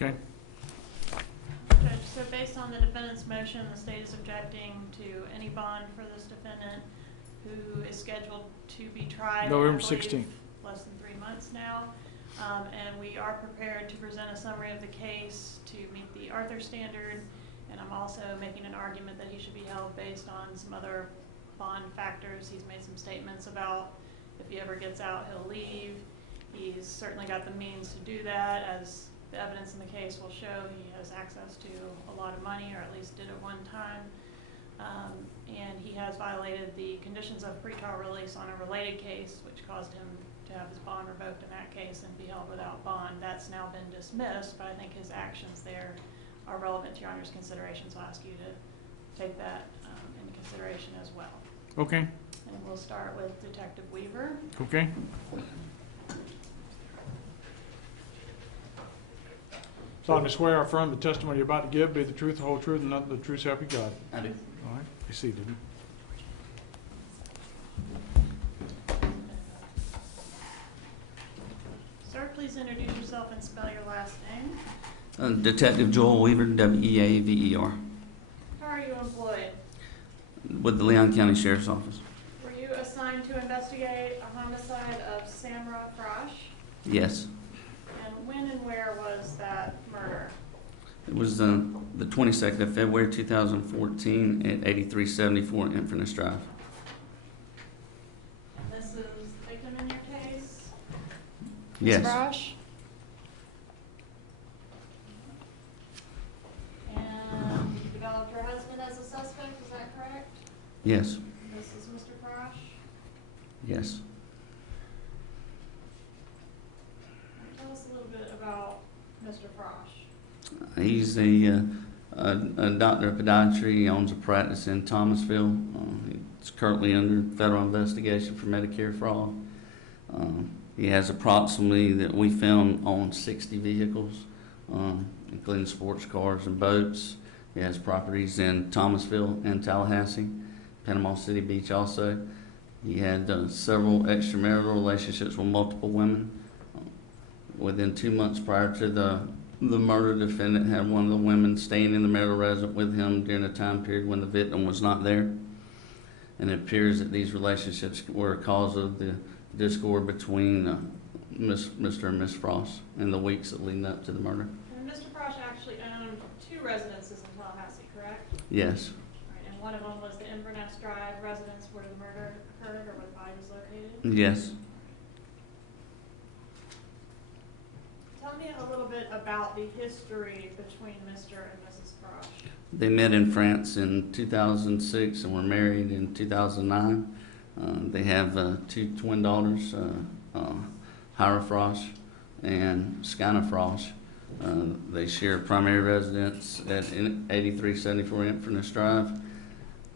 Okay. Judge, so based on the defendant's motion, the state is objecting to any bond for this defendant who is scheduled to be tried November in, I believe, 16th. less than 3 months now. And we are prepared to present a summary of the case to meet the Arthur standard. And I'm also making an argument that he should be held based on some other bond factors. He's made some statements about if he ever gets out, he'll leave. He's certainly got the means to do that. As the evidence in the case will show, he has access to a lot of money, or at least did at one time. And he has violated the conditions of pretrial release on a related case, which caused him to have his bond revoked in that case and be held without bond. That's now been dismissed, but I think his actions there are relevant to Your Honor's consideration, so I'll ask you to take that into consideration as well. Okay. And we'll start with Detective Weaver. Okay. Solemnly swear or affirm the testimony you're about to give be the truth, the whole truth, and nothing but the truth, so help you God. I do. All right. Be seated. Sir, please introduce yourself and spell your last name. Detective Joel Weaver, W-E-A-V-E-R, How are you employed? with the Leon County Sheriff's Office. Were you assigned to investigate a homicide of Samra Frasch? Yes. And when and where was that murder? It was the 22nd of February 2014 at 8374 Inverness Drive. And this is the victim in your case? Yes. Ms. Frasch? And you developed your husband as a suspect, is that correct? Yes. This is Mr. Frasch? Yes. Tell us a little bit about Mr. Frasch. He's a doctor of podiatry. He owns a practice in Thomasville. He's currently under federal investigation for Medicare fraud. He has approximately, that we found, on 60 vehicles, including sports cars and boats. He has properties in Thomasville and Tallahassee, Panama City Beach also. He had several extramarital relationships with multiple women. Within 2 months prior to the murder, defendant had one of the women staying in the marital residence with him during a time period when the victim was not there. And it appears that these relationships were a cause of the discord between Mr. and Ms. Frost in the weeks that leading up to the murder. And Mr. Frasch actually owned 2 residences in Tallahassee, correct? Yes. Right, and one of them was the Inverness Drive residence where the murder occurred, or where the body was located? Yes. Tell me a little bit about the history between Mr. and Mrs. Frasch. They met in France in 2006 and were married in 2009. They have 2 twin daughters, Hira Frosch and Skyna Frosch. They share primary residence at 8374 Inverness Drive.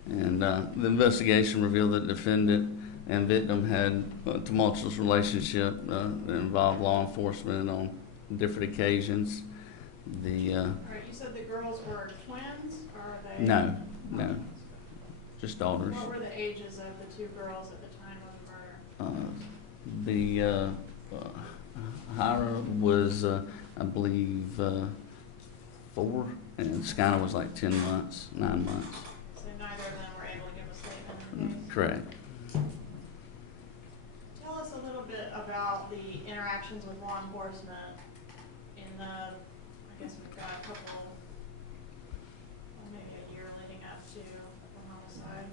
And the investigation revealed that the defendant and victim had a tumultuous relationship that involved law enforcement on different occasions. All right, you said the girls were twins, or are they? No, just daughters. What were the ages of the 2 girls at the time of the murder? Hira was, I believe, 4, and Skyna was like 10 months, 9 months. So neither of them were able to give a statement in the case? Correct. Tell us a little bit about the interactions with law enforcement in the, I guess we've got a couple, well, maybe a year leading up to the homicide.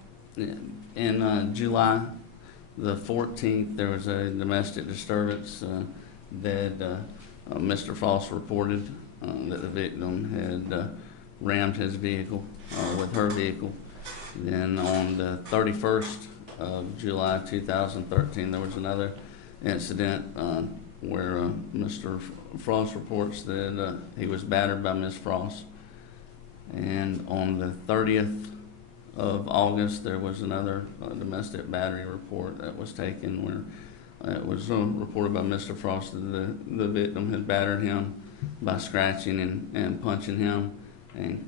In July the 14th, there was a domestic disturbance that Mr. Frost reported that the victim had rammed his vehicle with her vehicle. Then on the 31st of July 2013, there was another incident where Mr. Frost reports that he was battered by Ms. Frost. And on the 30th of August, there was another domestic battery report that was taken where it was reported by Mr. Frost that the victim had battered him by scratching and punching him. And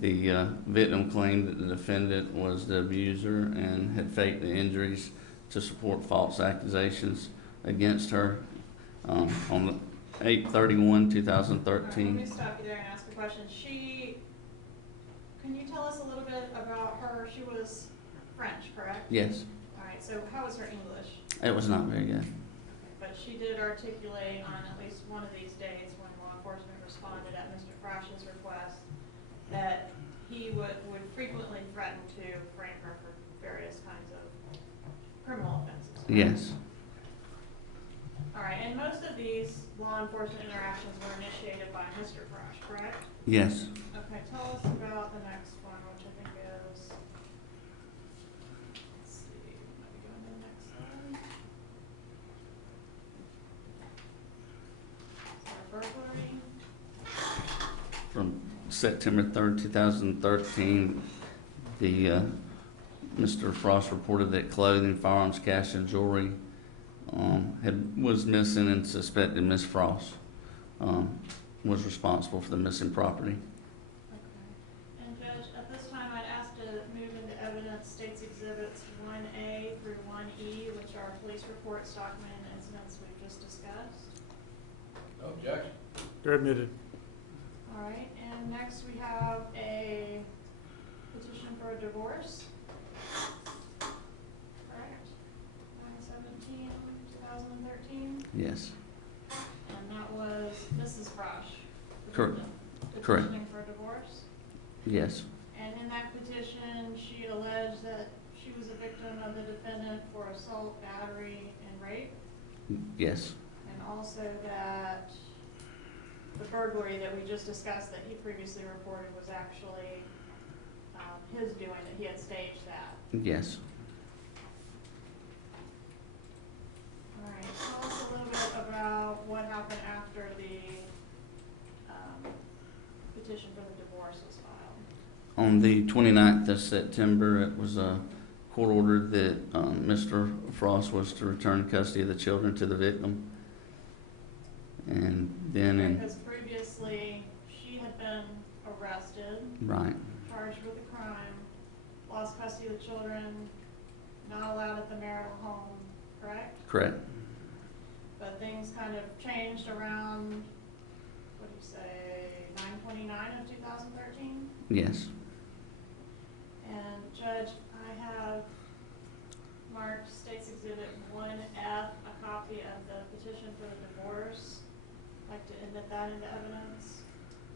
the victim claimed that the defendant was the abuser and had faked the injuries to support false accusations against her. On 8/31/2013. Let me stop you there and ask a question. Can you tell us a little bit about her? She was French, correct? Yes, All right, so how was her English? it was not very good. But she did articulate on at least one of these days when law enforcement responded at Mr. Frasch's request that he would frequently threaten to frame her for various kinds of criminal offenses. correct? Yes, All right, and most of these law enforcement interactions were initiated by Mr. Frasch, correct? yes. Okay, tell us about the next one, which I think is, let's see, let me go into the next slide. So burglary, From September 3rd, 2013, Mr. Frost reported that clothing, firearms, cash, and jewelry was missing, and suspected Miss Frost was responsible for the missing property. okay. And Judge, at this time, I'd ask to move into evidence States Exhibits 1A through 1E, which are police reports, documented incidents we've just discussed. No objection. They're admitted. All right, and next we have a petition for a divorce. Correct? 9/17/2013, Yes, and that was Mrs. Frasch. Correct. Correct. Petitioning for divorce. yes, And in that petition, she alleged that she was a victim of the defendant for assault, battery, and rape, yes, and also that the burglary that we just discussed that he previously reported was actually his doing, that he had staged that. yes. All right, tell us a little bit about what happened after the petition for the divorce was filed. On the 29th of September, it was court ordered that Mr. Frost was to return custody of the children to the victim. And then Because previously, she had been arrested, right, charged with a crime, lost custody of the children, not allowed at the marital home, correct? correct, But things kind of changed around, what do you say, 9/29/2013? yes, And Judge, I have marked States Exhibit 1F, a copy of the petition for the divorce. I'd like to admit that into evidence.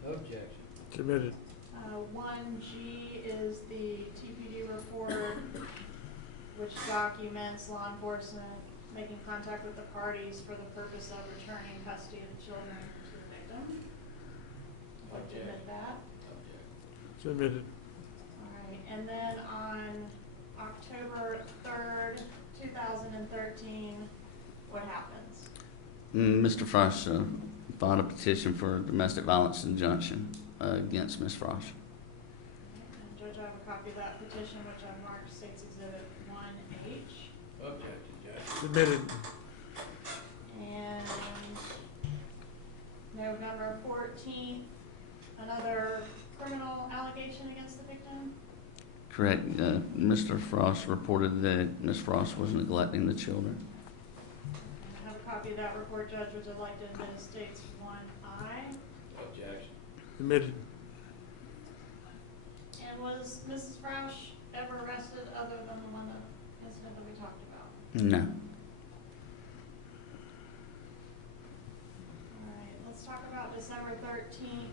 No objection. It's admitted. 1G is the TPD report, which documents law enforcement making contact with the parties for the purpose of returning custody of the children to the victim. I'd like to admit that. Objection. It's admitted. All right, and then on October 3rd, 2013, what happens? Mr. Frost filed a petition for domestic violence injunction against Ms. Frost. And Judge, I have a copy of that petition, which I marked States Exhibit 1H. Objection, Judge. It's admitted. And November 14th, another criminal allegation against the victim. Correct. Mr. Frost reported that Ms. Frost was neglecting the children. And I have a copy of that report, Judge, which I'd like to admit as States 1I. Objection. Admitted. And was Mrs. Frasch ever arrested other than the one incident that we talked about? No. All right, let's talk about December 13th.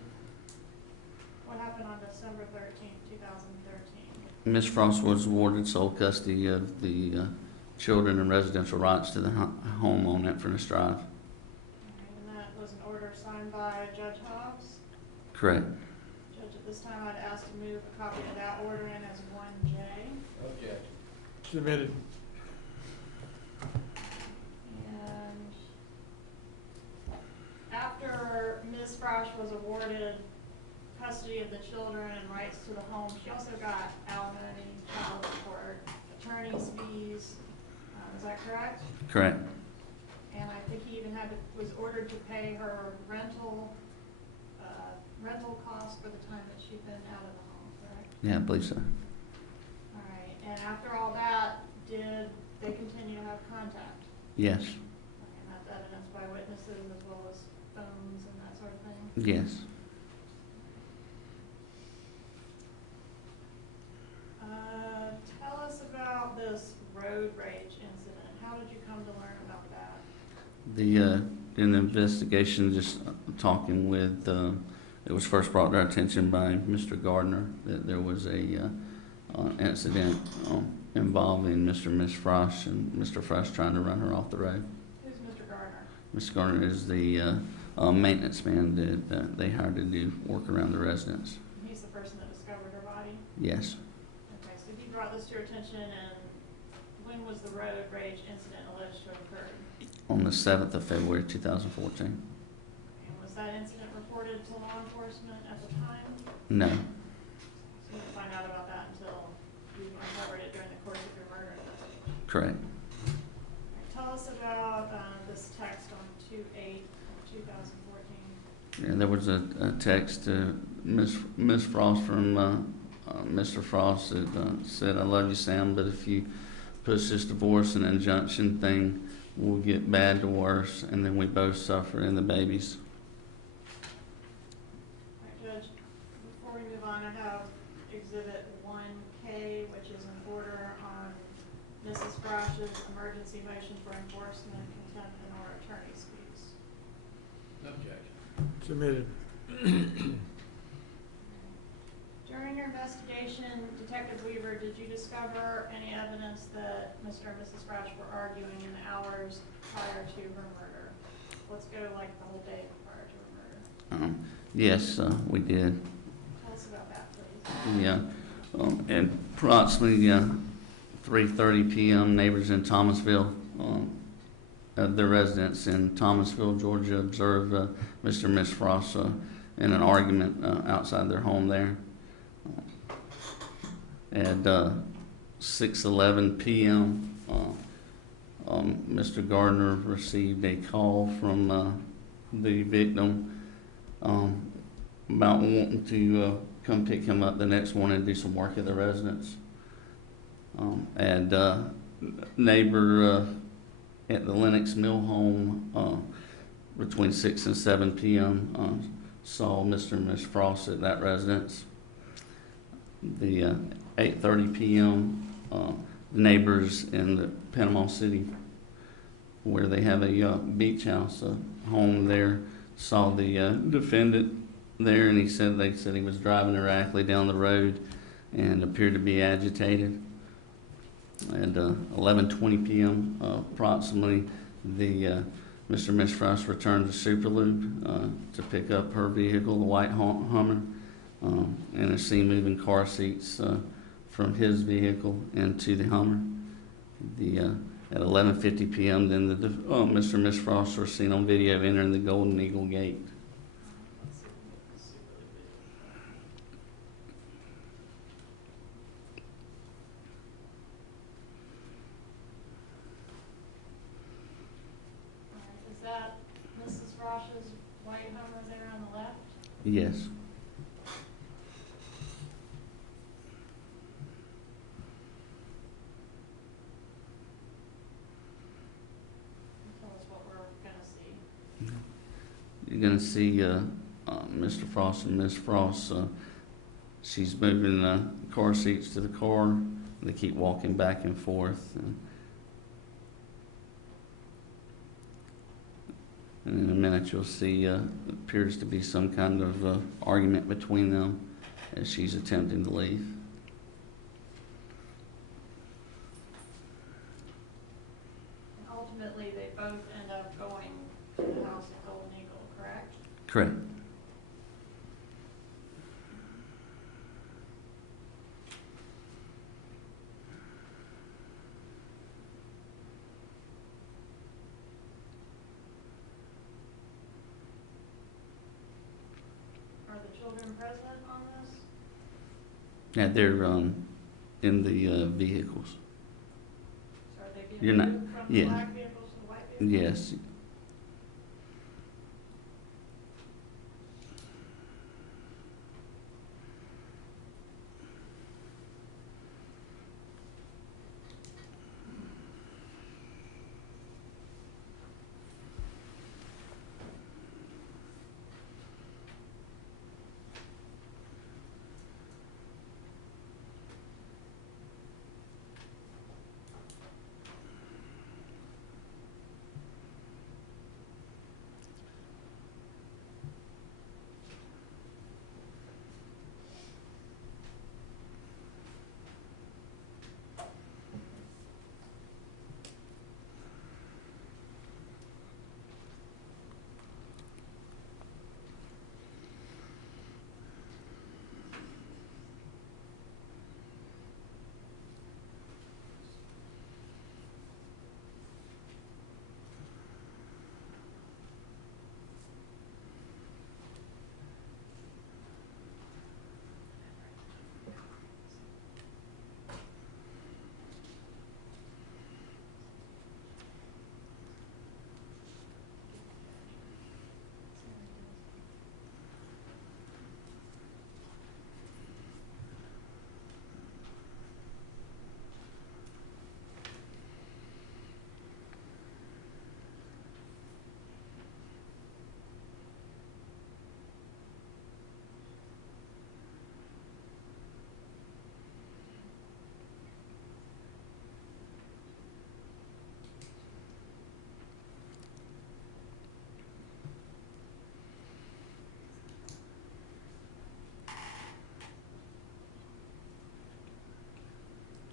What happened on December 13th, 2013? Ms. Frost was awarded sole custody of the children and residential rights to the home on Infernus Drive. All right, and that was an order signed by Judge Hobbs. Correct. Judge, at this time, I'd ask to move a copy of that order in as 1J. Objection. It's admitted. And after Ms. Frasch was awarded custody of the children and rights to the home, she also got alimony, child support, attorney's fees. Is that correct? Correct. And I think he even was ordered to pay her rental costs for the time that she'd been out of the home, correct? Yeah, I believe so. All right, and after all that, did they continue to have contact? Yes. Okay, and that's evidenced by witnesses as well as phone Yes. Tell us about this road rage incident. How did you come to learn about that? In the investigation, just talking with, it was first brought to our attention by Mr. Gardner that there was a incident involving Mr. and Miss Frasch, and Mr. Frasch trying to run her off the road. Who's Mr. Gardner? Mr. Gardner is the maintenance man that they hired to do work around the residence. He's the person that discovered her body? Yes. Okay, so he brought this to your attention, and when was the road rage incident alleged to have occurred? On the 7th of February 2014. And was that incident reported to law enforcement at the time? No. So you didn't find out about that until you uncovered it during the course of your murder investigation? Correct. Tell us about this text on 2/8/2014. Yeah, there was a text to Miss Frost from Mr. Frost that said, "I love you, Sam, but if you push this divorce and injunction thing, we'll get bad to worse, and then we both suffer and the babies." All right, Judge, before we move on, I have Exhibit 1K, which is an order on Mrs. Frasch's emergency motion for enforcement, contempt, and/or attorney's fees. Objection. Submitted. During your investigation, Detective Weaver, did you discover any evidence that Mr. and Mrs. Frasch were arguing in the hours prior to her murder? Let's go like the whole day prior to her murder. Yes, we did. Tell us about that, please. Yeah. At approximately 3:30 p.m., neighbors in Thomasville, their residents in Thomasville, Georgia, observed Mr. and Miss Frost in an argument outside their home there. At 6:11 p.m., Mr. Gardner received a call from the victim about wanting to come pick him up the next morning and do some work at the residence. And neighbor at the Lennox Mill home between 6 and 7 p.m. Saw Mr. and Miss Frost at that residence. The 8:30 p.m. The neighbors in the Panama City, where they have a beach house, home there, saw the defendant there, and they said he was driving erratically down the road and appeared to be agitated. At 11:20 p.m. Approximately, the Mr. and Miss Frasch returned to Superloop to pick up her vehicle, the white Hummer, and is seen moving car seats from his vehicle into the Hummer. At 11:50 p.m., then Mr. and Miss Frost were seen on video entering the Golden Eagle Gate. Is that Mrs. Frosch's white Hummer there on the left? Yes. Tell us what we're gonna see. You're going to see Mr. Frost and Miss Frost. She's moving car seats to the car. They keep walking back and forth. And in a minute, you'll see appears to be some kind of argument between them as she's attempting to leave. And ultimately, they both end up going to the house at Golden Eagle, correct? Correct. Are the children present on this? Yeah, they're in the vehicles. So are they You're being not- moved from the yeah. black vehicles to the white vehicles? Yes.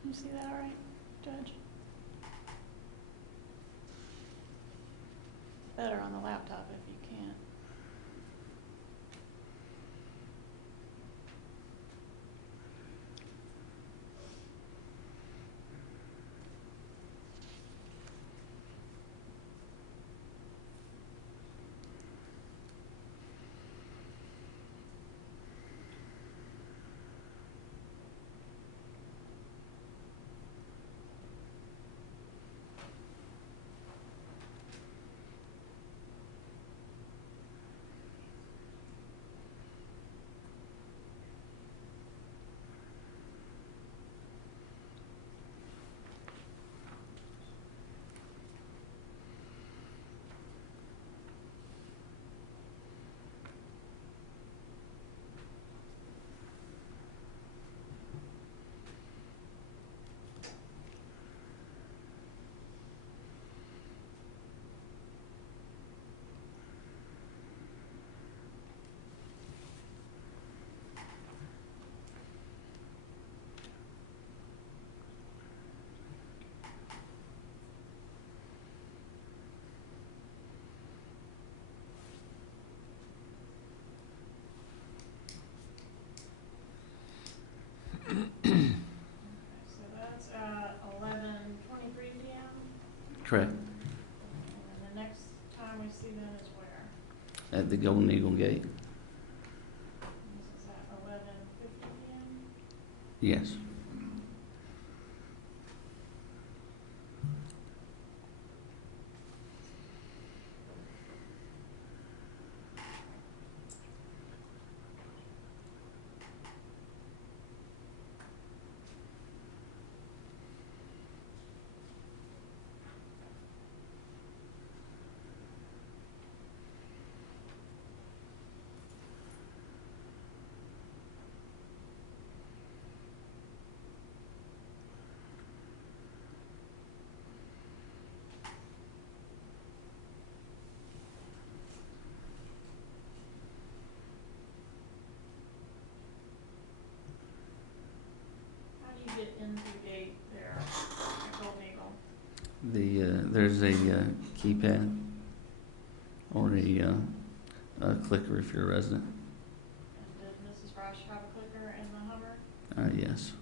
You see that all right, Judge? Better on the laptop if you can't. So that's at 11:23 p.m. Correct. And then the next time we see them is where? At the Golden Eagle Gate. This is at 11:50 p.m. Yes. How do you get into the gate there at Golden Eagle? There's a keypad or a clicker if you're a resident. And did Mrs. Frasch have a clicker in the Hummer? Yes.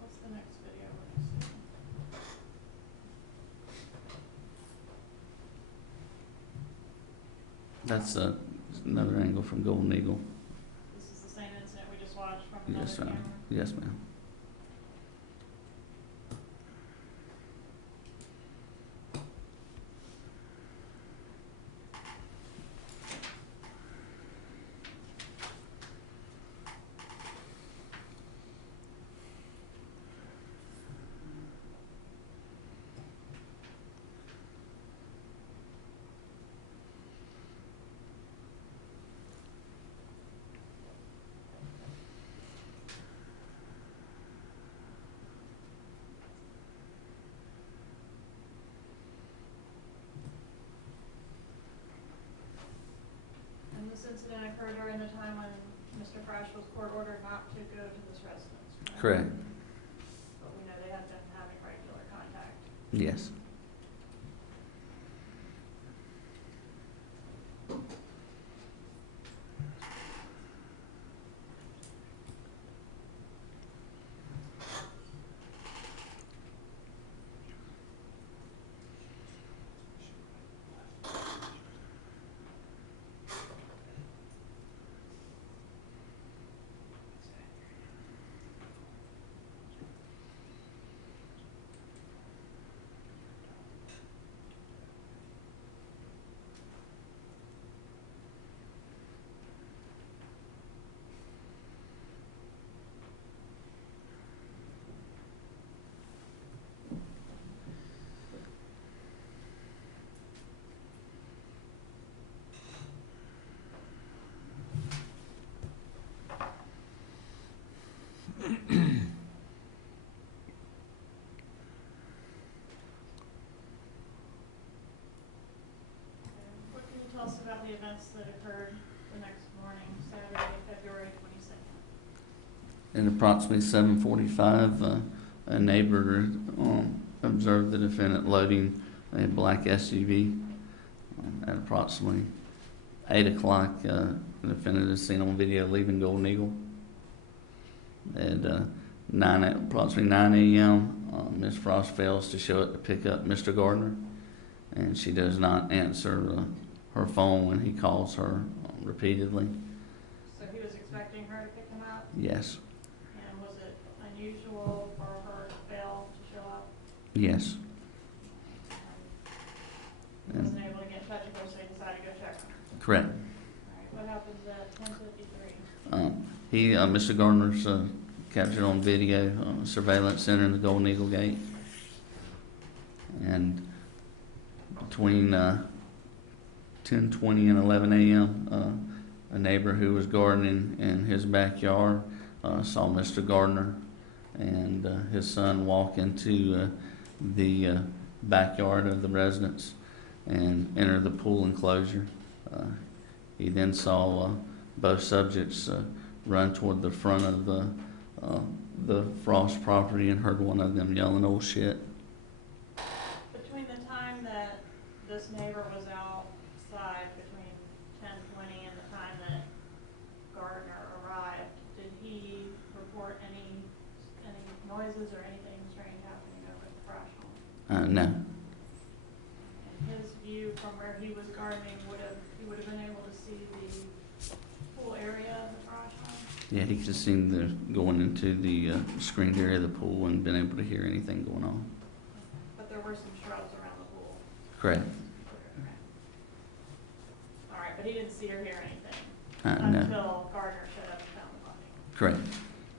What's the next video we're gonna see? That's another angle from Golden Eagle. This is the same incident we just watched from another Yes, camera? yes, ma'am. And this incident occurred during the time when Mr. Frasch was court ordered not to go to this residence? Correct. But we know they have been having regular contact. Yes. about the events that occurred the next morning, Saturday, February 22nd? At approximately 7:45, a neighbor observed the defendant loading a black SUV. At approximately 8 o'clock, the defendant is seen on video leaving Golden Eagle. At approximately 9 a.m., Ms. Frost fails to show up to pick up Mr. Gardner, and she does not answer her phone when he calls her repeatedly. So he was expecting her to pick him up? Yes. And was it unusual for her to fail to show up? Yes. He wasn't able to get in touch with her, so he decided to go check her. Correct. All right, what happens at 10:53? Mr. Gardner's captured on video surveillance entering the Golden Eagle Gate. And between 10:20 and 11 a.m., a neighbor who was gardening in his backyard saw Mr. Gardner and his son walk into the backyard of the residence and enter the pool enclosure. He then saw both subjects run toward the front of the Frost property and heard one of them yelling, "Oh shit." Between the time that this neighbor was outside, between 10:20 and the time that Gardner arrived, did he report any noises or anything strange happening over at the Frasch home? No. In his view, from where he was gardening, he would have been able to see the pool area of the Frasch home? Yeah, he could have seen going into the screened area of the pool and been able to hear anything going on. But there were some shrubs around the pool. Correct. Okay. All right, but he didn't see or hear anything No. until Gardner showed up and found the body. Correct.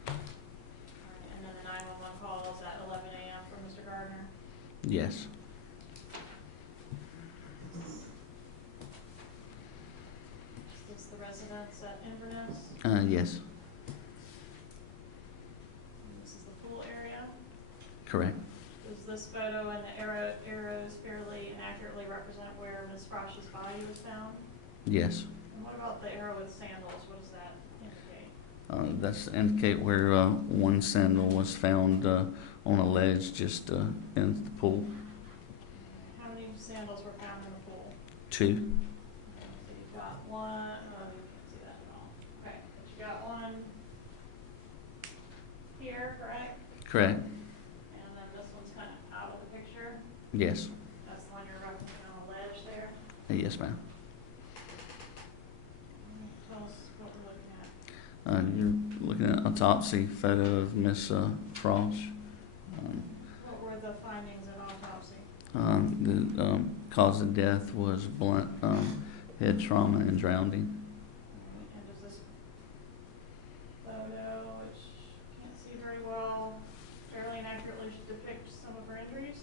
All right, and then the 911 call is at 11 a.m. for Mr. Gardner. Yes. Is this the residence at Inverness? Yes. And this is the pool area. Correct. Does this photo and the arrows fairly and accurately represent where Ms. Frosch's body was found? Yes. And what about the arrow with sandals? What does that indicate? That's to indicate where one sandal was found on a ledge just in the pool. How many sandals were found in the pool? 2. Okay, so you've got one, oh, you can't see that at all. Okay, but you got one here, correct? Correct. And then this one's kind of out of the picture. Yes. That's the one you're referencing on the ledge there. Yes, ma'am. Tell us what we're looking at. You're looking at an autopsy photo of Miss Frost. What were the findings in autopsy? The cause of death was blunt head trauma and drowning. And does this photo, which can't see very well, fairly inaccurately depict some of her injuries?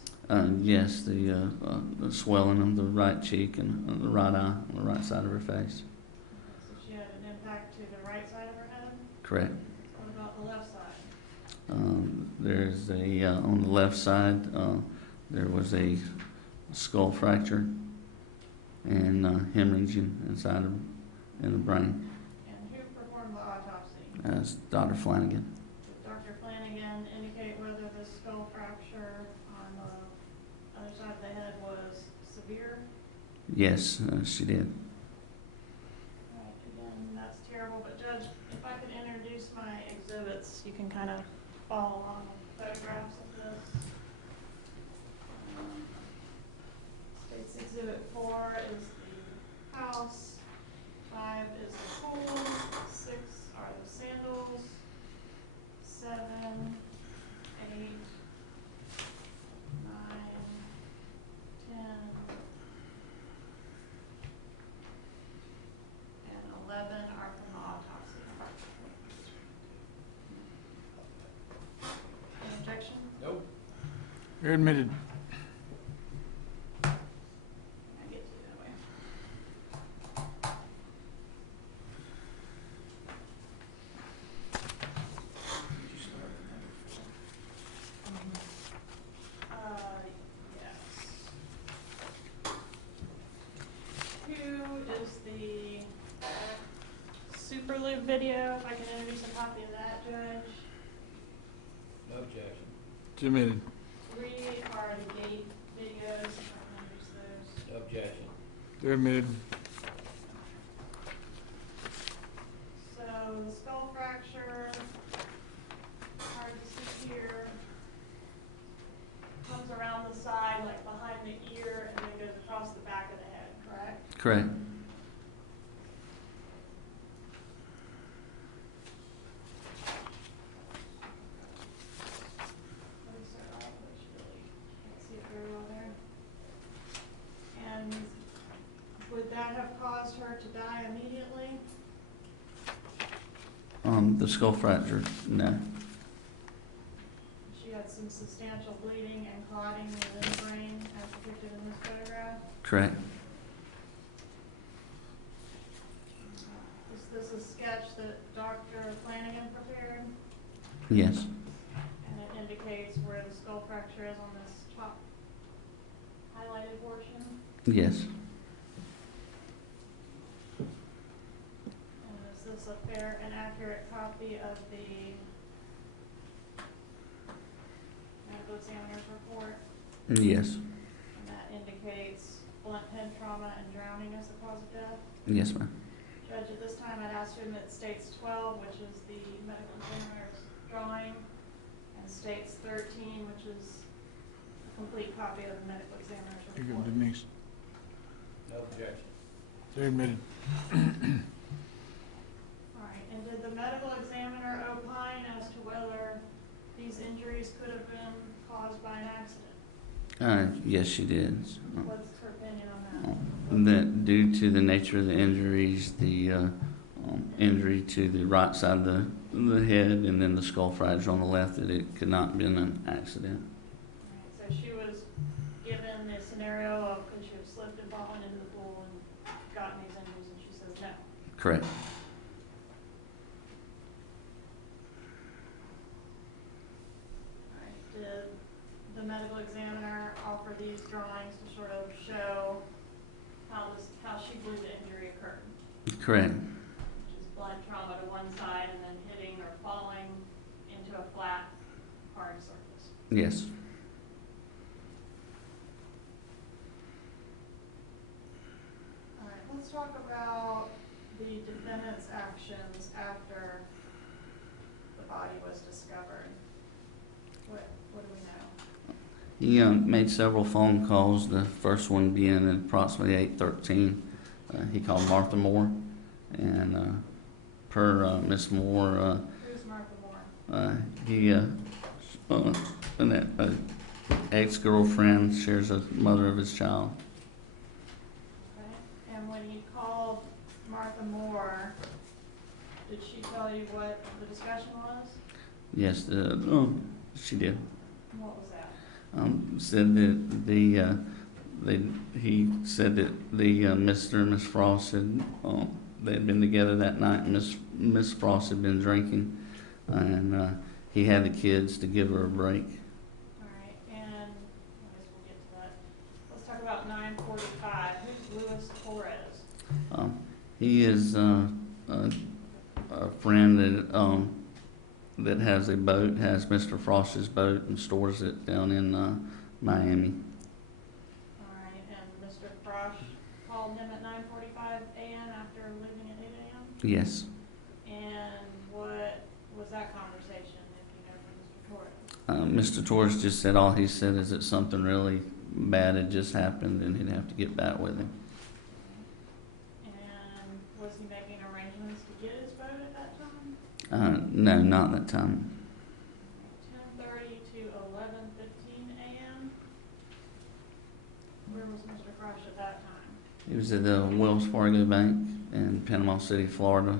Yes, the swelling of the right cheek and the right eye on the right side of her face. So she had an impact to the right side of her head? Correct. What about the left side? There's on the left side, there was a skull fracture and hemorrhaging inside in the brain. And who performed the autopsy? That's Dr. Flanagan. Did Dr. Flanagan indicate whether the skull fracture on the other side of the head was severe? Yes, she did. Right, again, that's terrible, but Judge, if I could introduce my exhibits, you can kind of follow along with photographs of this. State's Exhibit 4 is the house, 5 is the pool, 6 are the sandals, 7, 8, 9, 10, and 11 are from the autopsy. Any objection? Nope. You're admitted. I get to that way. Yes. 2 is the Super Loop video. If I can introduce a copy of that, Judge. No objection. So admitted. 3 are the gate videos. If I can introduce those. No objection. They're admitted. So the skull fracture, hard to see here, comes around the side, like behind the ear, and then goes across the back of the head, correct? Correct. Let me start off, which really can't see it very well there. And would that have caused her to die immediately? The skull fracture, no. She had some substantial bleeding and clotting within the brain as depicted in this photograph. Correct. Is this a sketch that Dr. Flanagan prepared? Yes. And it indicates where the skull fracture is on this top highlighted portion? Yes. And is this a fair and accurate copy of the medical examiner's report? Yes. And that indicates blunt head trauma and drowning as the cause of death? Yes, ma'am. Judge, at this time, I'd ask you to admit states 12, which is the medical examiner's drawing, and states 13, which is a complete copy of the medical examiner's You're report. good, Denise. No objection. They're admitted. All right, and did the medical examiner opine as to whether these injuries could have been caused by an accident? Yes, she did. What's her opinion on that? That due to the nature of the injuries, the injury to the right side of the head and then the skull fracture on the left, that it could not have been an accident. All right, so she was given the scenario of could she have slipped and fallen into the pool and gotten these injuries, and she says no. Correct. All right, did the medical examiner offer these drawings to sort of show how she believed the injury occurred? Correct. Which is blunt trauma to one side and then hitting or falling into a flat, hard surface. Yes. All right, let's talk about the defendant's actions after the body was discovered. What do we know? He made several phone calls, the first one being at approximately 8:13. He called Martha Moore, and per Miss Moore, Who's Martha Moore? an ex-girlfriend, shares a mother of his child. Okay, and when he called Martha Moore, did she tell you what the discussion was? Yes, she did. What was that? Said that he said that Mr. and Miss Frost had they had been together that night, and Miss Frost had been drinking, and he had the kids to give her a break. All right, and I guess we'll get to that. Let's talk about 9:45. Who's Luis Torres? He is a friend that has a boat, has Mr. Frost's boat, and stores it down in Miami. All right, and Mr. Frasch called him at 9:45 a.m. after leaving at 8 a.m.? Yes. And what was that conversation, if you know, from Mr. Torres? Mr. Torres just said all he said is that something really bad had just happened and he'd have to get back with him. And was he making arrangements to get his boat at that time? No, not that time. 10:30 to 11:15 a.m.? Where was Mr. Frasch at that time? He was at the Wells Fargo Bank in Panama City, Florida,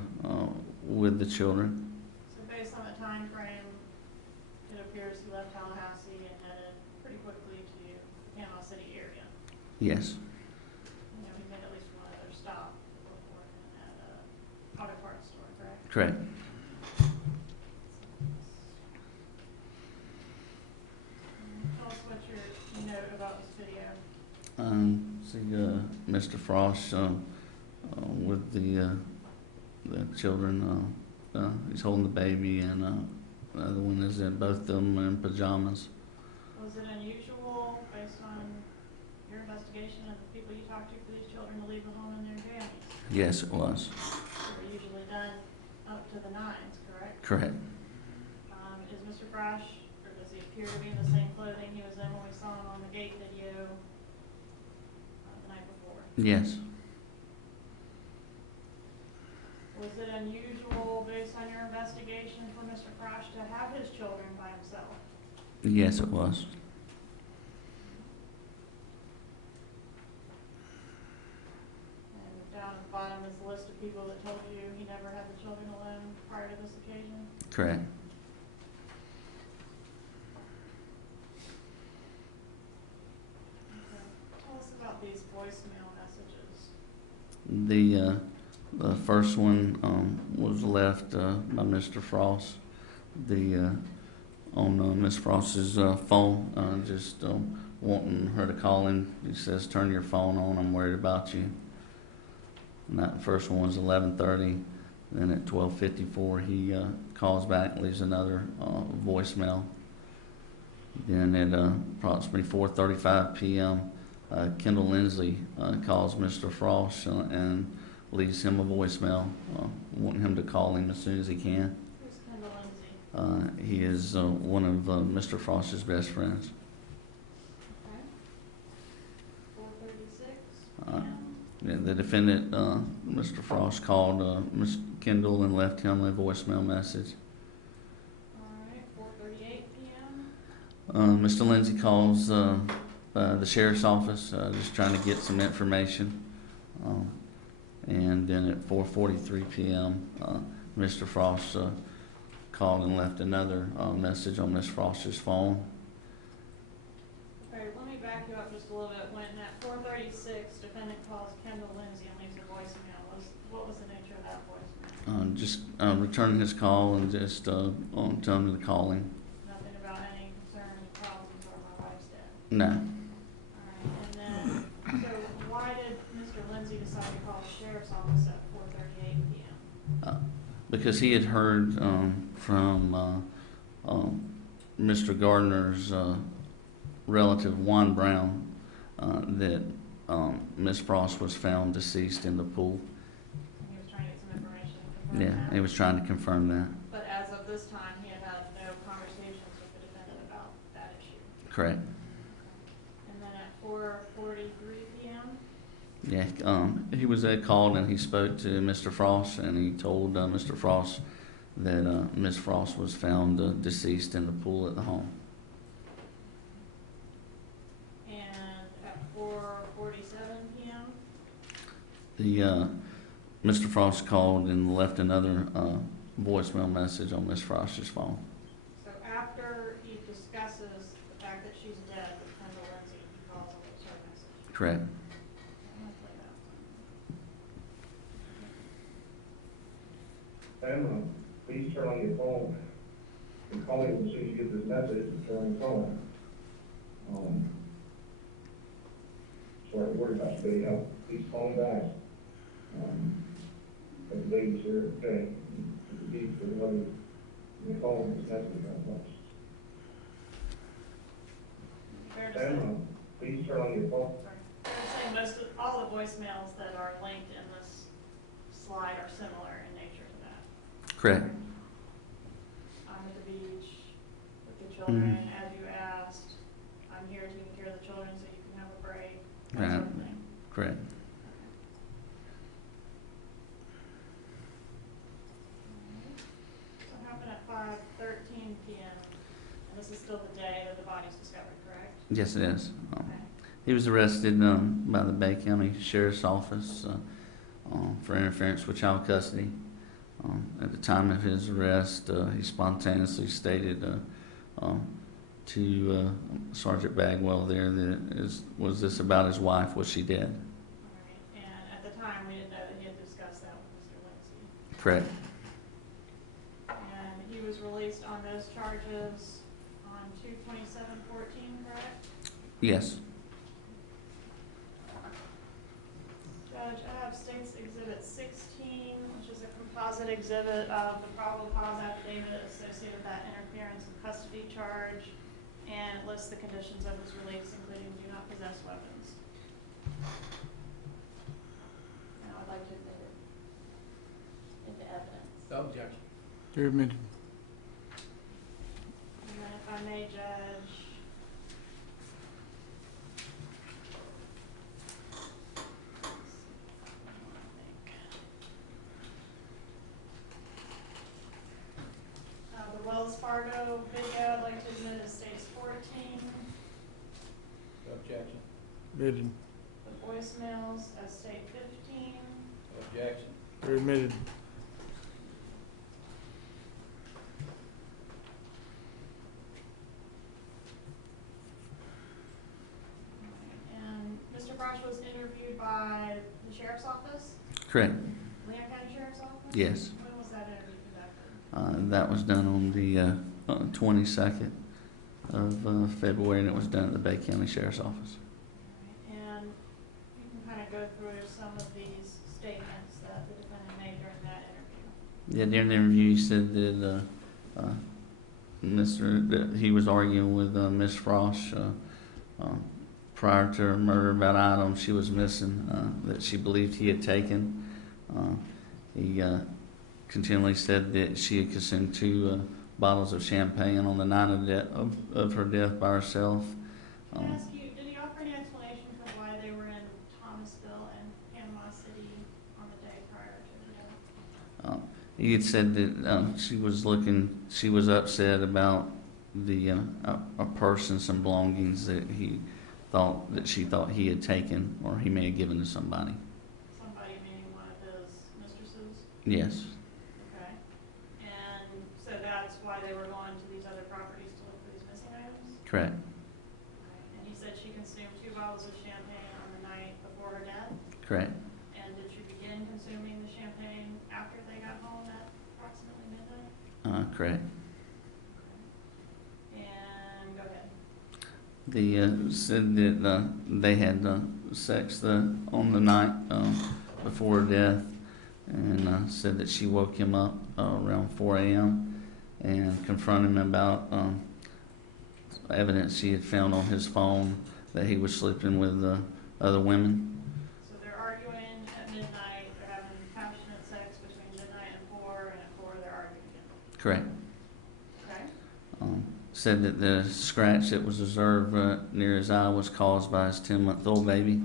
with the children. So based on the time frame, it appears he left Tallahassee and headed pretty quickly to the Panama City area. Yes. You know, he made at least one other stop before at a auto parts store, correct? Correct. Tell us what you know about this video. See, Mr. Frost with the children. He's holding the baby, and the other one is in, both of them are in pajamas. Was it unusual, based on your investigation and the people you talked to, for these children to leave the home in their jammies? Yes, it was. They're usually done up to the 9s, correct? Correct. Is Mr. Frasch, or does he appear to be in the same clothing he was in when we saw him on the gate video the night before? Yes. Was it unusual, based on your investigation, for Mr. Frasch to have his children by himself? Yes, it was. And down at the bottom is the list of people that told you he never had the children alone prior to this occasion? Correct. Okay. Tell us about these voicemail messages. The first one was left by Mr. Frost. On Miss Frost's phone, just wanting her to call him. He says, "Turn your phone on. I'm worried about you." And that first one was 11:30. Then at 12:54, he calls back and leaves another voicemail. Then at approximately 4:35 p.m., Kendall Lindsay calls Mr. Frost and leaves him a voicemail, wanting him to call him as soon as he can. Who's Kendall Lindsay? He is one of Mr. Frost's best friends. Okay. 4:36 Uh, p.m. Yeah, the defendant, Mr. Frost, called Ms. Kendall and left him a voicemail message. All right, 4:38 p.m. Mr. Lindsay calls the sheriff's office, just trying to get some information. And then at 4:43 p.m., Mr. Frost called and left another message on Ms. Frost's phone. Okay, let me back you up just a little bit. When at 4:36, defendant calls Kendall Lindsay and leaves a voicemail, what was the nature of that voicemail? Just returning his call and just telling him to call him. Nothing about any concerns, problems, or my wife's dead? No. All right, and then, so why did Mr. Lindsay decide to call the sheriff's office at 4:38 p.m.? Because he had heard from Mr. Gardner's relative, Juan Brown, that Miss Frost was found deceased in the pool. And he was trying to get some information to confirm Yeah, that? he was trying to confirm that. But as of this time, he had had no conversations with the defendant about that issue? Correct. And then at 4:43 p.m.? Yeah, he was called and he spoke to Mr. Frost, and he told Mr. Frost that Miss Frost was found deceased in the pool at the home. And at 4:47 p.m.? Mr. Frost called and left another voicemail message on Miss Frost's phone. So after he discusses the fact that she's dead with Kendall Lindsay, he calls and leaves her a message? Correct. I'm gonna play that. Emma, please turn on your phone and call me as soon as you get this message and turn on your phone. Sorry to worry about you, but please call me back. The lady's here, okay? The deed for the lady, you call me this message on us. Fair to say, Emma, please turn on your phone. sorry. Fair to say all the voicemails that are linked in this slide are similar in nature to that. Correct. I'm at the beach with the children, as you asked. I'm here taking care of the children so you can have a break, that Right. sort of thing. Correct. So what happened at 5:13 p.m.? And this is still the day that the body's discovered, correct? Yes, it is. Okay. He was arrested by the Bay County Sheriff's Office for interference with child custody. At the time of his arrest, he spontaneously stated to Sergeant Bagwell there that was this about his wife? Was she dead? All right. And at the time, we didn't know that he had discussed that with Mr. Lindsay. Correct. And he was released on those charges on 2/27/14, correct? Yes. Judge, I have have State's Exhibit 16, which is a composite exhibit of the probable cause affidavit associated with that interference with custody charge, and it lists the conditions of his release, including do not possess weapons. And I would like to admit it into evidence. No objection. You're admitted. And then if I may, Judge. The Wells Fargo video, I'd like to admit as State's 14. No objection. Admitted. The voicemails as State 15. No objection. You're admitted. And Mr. Frasch was interviewed by the Sheriff's Office, Correct. Leon County Sheriff's Office? Yes. When was that interview conducted? That was done on the 22nd of February, and it was done at the Bay County Sheriff's Office. And you can kind of go through some of these statements that the defendant made during that interview. Yeah, during the interview, he said that he was arguing with Miss Frost prior to her murder about items she was missing that she believed he had taken. He continually said that she had consumed 2 bottles of champagne on the night of her death by herself. Can I ask you, did he offer any explanation for why they were in Thomasville and Panama City on the day prior to the death? He had said that she was upset about a purse and some belongings that she thought he had taken, or he may have given to somebody. Somebody, meaning one of his mistresses? Yes, Okay. And so that's why they were going to these other properties to look for these missing items? correct, And he said she consumed 2 bottles of champagne on the night before her death? correct. And did she begin consuming the champagne after they got home at approximately midnight? Correct. And go ahead. Said that they had sex on the night before her death, and said that she woke him up around 4 a.m. and confronted him about evidence she had found on his phone that he was sleeping with other women. So they're arguing at midnight, they're having passionate sex between midnight and 4, and at 4 they're arguing again. Correct. Okay? Said that the scratch that was observed near his eye was caused by his 10-month-old baby.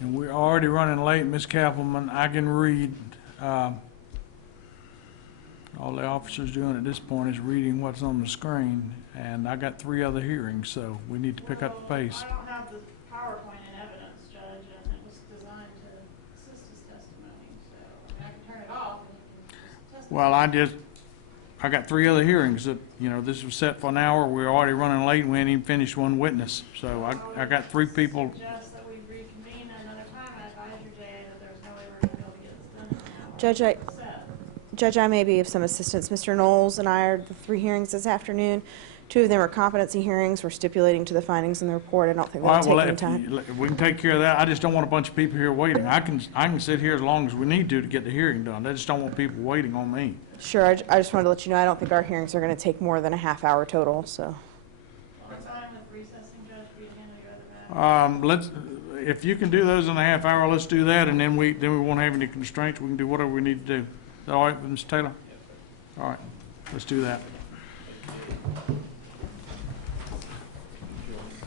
And we're already running late, Ms. Kappelman. I can read. All the officer's doing at this point is reading what's on the screen, and I got 3 other hearings, so we need to pick up the pace. I don't have the PowerPoint in evidence, Judge, and it was designed to assist his testimony, so I can turn it off and you can just testify. Well, I got 3 other hearings that, this was set for an hour. We're already running late, and we ain't even finished one witness. So I got 3 people. Suggest that we reconvene at another time. I advise you, Jay, that there's no way we're gonna be able to get this done in an hour. Judge, I may be of some assistance. Mr. Knowles and I are the 3 hearings this afternoon. 2 of them are competency hearings. We're stipulating to the findings in the report. I don't think All that'll right, take any time. if we can take care of that. I just don't want a bunch of people here waiting. I can sit here as long as we need to get the hearing done. I just don't want people waiting on me. Sure, I just wanted to let you know, I don't think our hearings are going to take more than a half hour total, so. I'm fine with recessing, Judge, for you to handle your other matter. If you can do those in a half hour, let's do that, and then we won't have any constraints. We can do whatever we need to do. Is that all right with Mr. Taylor? All right, let's do that.